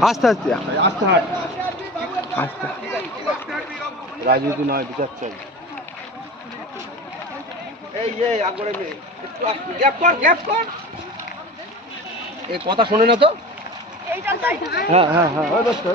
আস্তে আস্তে আস্তে হাট আস্তে রাজনীতি নয় বিচার চাই এই কথা শোনে না তো হ্যাঁ হ্যাঁ হ্যাঁ ওই বসটা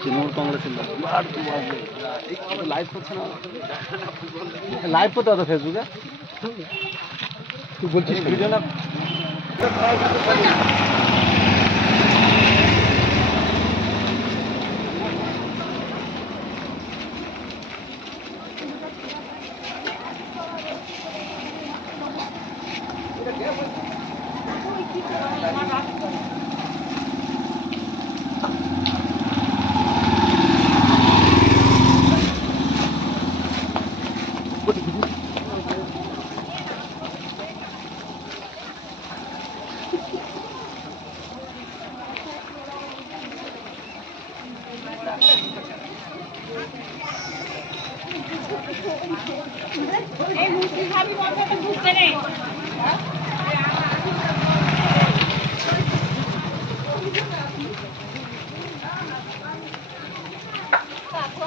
তৃণমূল কংগ্রেসের লাইভ করছে না লাইভ করতে হতো ফেসবুকে তুই বলছিস ভিডিও না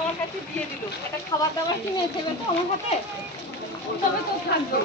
আমার কাছে দিয়ে দিল একটা খাবার দাবার কিনেছে বেটা আমার হাতে তবে তো থাকবে